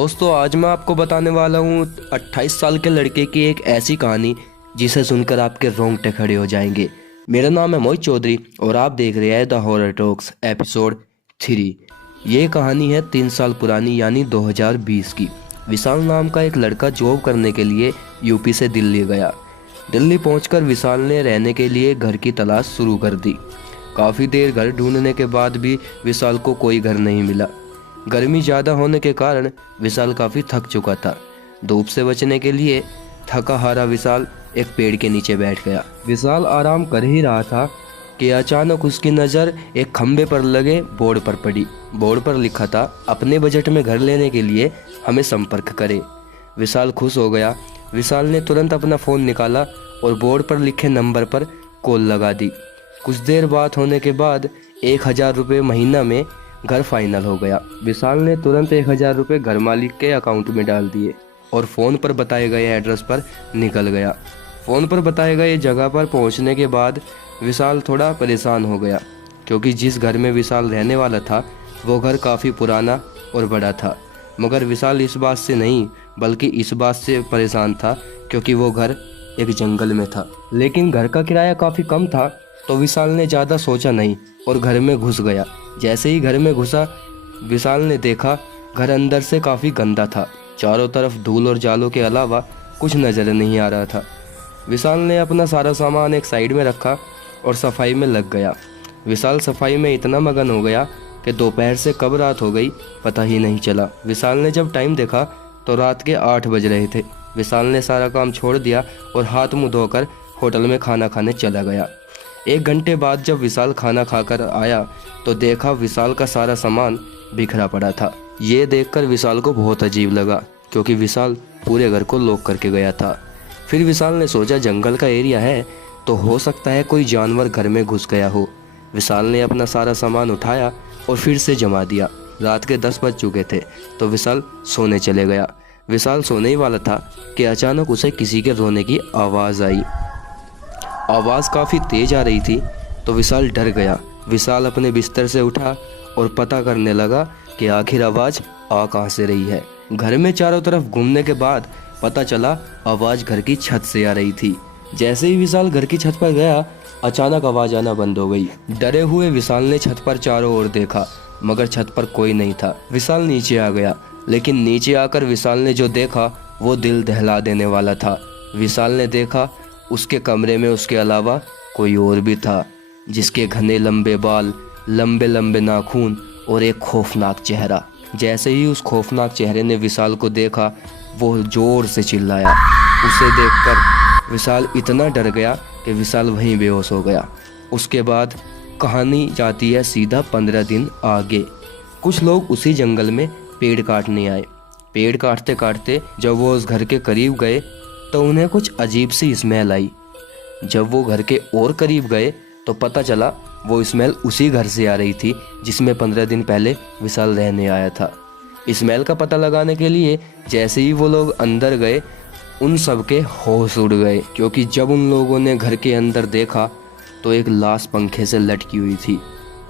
दोस्तों आज मैं आपको बताने वाला हूँ 28 साल के लड़के की एक ऐसी कहानी जिसे सुनकर आपके रोंगटे खड़े हो जाएंगे। मेरा नाम है मोहित चौधरी और आप देख रहे हैं द हॉरर टॉक्स एपिसोड 3। ये कहानी है 3 साल पुरानी यानी 2020 की। विशाल नाम का एक लड़का जॉब करने के लिए यूपी से दिल्ली गया। दिल्ली पहुंचकर विशाल ने रहने के लिए घर की तलाश शुरू कर दी। काफ़ी देर घर ढूंढने के बाद भी विशाल को कोई घर नहीं मिला। गर्मी ज़्यादा होने के कारण विशाल काफ़ी थक चुका था। धूप से बचने के लिए थका हारा विशाल एक पेड़ के नीचे बैठ गया। विशाल आराम कर ही रहा था कि अचानक उसकी नज़र एक खंबे पर लगे बोर्ड पर पड़ी। बोर्ड पर लिखा था, अपने बजट में घर लेने के लिए हमें संपर्क करें। विशाल खुश हो गया। विशाल ने तुरंत अपना फ़ोन निकाला और बोर्ड पर लिखे नंबर पर कॉल लगा दी। कुछ देर बात होने के बाद 1000 रुपये महीना में घर फाइनल हो गया। विशाल ने तुरंत 1000 रुपये घर मालिक के अकाउंट में डाल दिए और फ़ोन पर बताए गए एड्रेस पर निकल गया। फ़ोन पर बताए गए जगह पर पहुंचने के बाद विशाल थोड़ा परेशान हो गया, क्योंकि जिस घर में विशाल रहने वाला था वो घर काफ़ी पुराना और बड़ा था। मगर विशाल इस बात से नहीं बल्कि इस बात से परेशान था क्योंकि वो घर एक जंगल में था। लेकिन घर का किराया काफ़ी कम था तो विशाल ने ज़्यादा सोचा नहीं और घर में घुस गया। जैसे ही घर में घुसा विशाल ने देखा घर अंदर से काफ़ी गंदा था। चारों तरफ धूल और जालों के अलावा कुछ नज़र नहीं आ रहा था। विशाल ने अपना सारा सामान एक साइड में रखा और सफाई में लग गया। विशाल सफाई में इतना मगन हो गया कि दोपहर से कब रात हो गई पता ही नहीं चला। विशाल ने जब टाइम देखा तो रात के 8 बज रहे थे। विशाल ने सारा काम छोड़ दिया और हाथ मुँह धोकर होटल में खाना खाने चला गया। 1 घंटे बाद जब विशाल खाना खाकर आया तो देखा विशाल का सारा सामान बिखरा पड़ा था। ये देखकर विशाल को बहुत अजीब लगा, क्योंकि विशाल पूरे घर को लॉक करके गया था। फिर विशाल ने सोचा जंगल का एरिया है तो हो सकता है कोई जानवर घर में घुस गया हो। विशाल ने अपना सारा सामान उठाया और फिर से जमा दिया। रात के 10 बज चुके थे तो विशाल सोने चले गया। विशाल सोने ही वाला था कि अचानक उसे किसी के रोने की आवाज़ आई। आवाज़ काफ़ी तेज़ आ रही थी तो विशाल डर गया। विशाल अपने बिस्तर से उठा और पता करने लगा कि आखिर आवाज़ आ कहाँ से रही है। घर में चारों तरफ घूमने के बाद पता चला आवाज़ घर की छत से आ रही थी। जैसे ही विशाल घर की छत पर गया अचानक आवाज़ आना बंद हो गई। डरे हुए विशाल ने छत पर चारों ओर देखा मगर छत पर कोई नहीं था। विशाल नीचे आ गया, लेकिन नीचे आकर विशाल ने जो देखा वो दिल दहला देने वाला था। विशाल ने देखा उसके कमरे में उसके अलावा कोई और भी था, जिसके घने लंबे बाल, लंबे लंबे नाखून और एक खौफनाक चेहरा। जैसे ही उस खौफनाक चेहरे ने विशाल को देखा वो जोर से चिल्लाया। उसे देखकर विशाल इतना डर गया कि विशाल वहीं बेहोश हो गया। उसके बाद कहानी जाती है सीधा 15 दिन आगे। कुछ लोग उसी जंगल में पेड़ काटने आए। पेड़ काटते काटते जब वो उस घर के करीब गए तो उन्हें कुछ अजीब सी स्मेल आई। जब वो घर के और करीब गए तो पता चला वो स्मेल उसी घर से आ रही थी जिसमें 15 दिन पहले विशाल रहने आया था। स्मेल का पता लगाने के लिए जैसे ही वो लोग अंदर गए उन सब के होश उड़ गए, क्योंकि जब उन लोगों ने घर के अंदर देखा तो एक लाश पंखे से लटकी हुई थी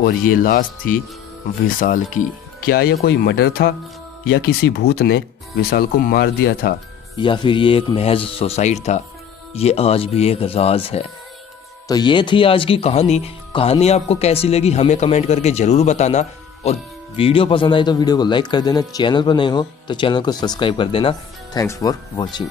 और ये लाश थी विशाल की। क्या यह कोई मर्डर था या किसी भूत ने विशाल को मार दिया था या फिर ये एक महज सुसाइड था? ये आज भी एक राज है। तो ये थी आज की कहानी आपको कैसी लगी हमें कमेंट करके ज़रूर बताना, और वीडियो पसंद आई तो वीडियो को लाइक कर देना। चैनल पर नए हो तो चैनल को सब्सक्राइब कर देना। Thanks for watching.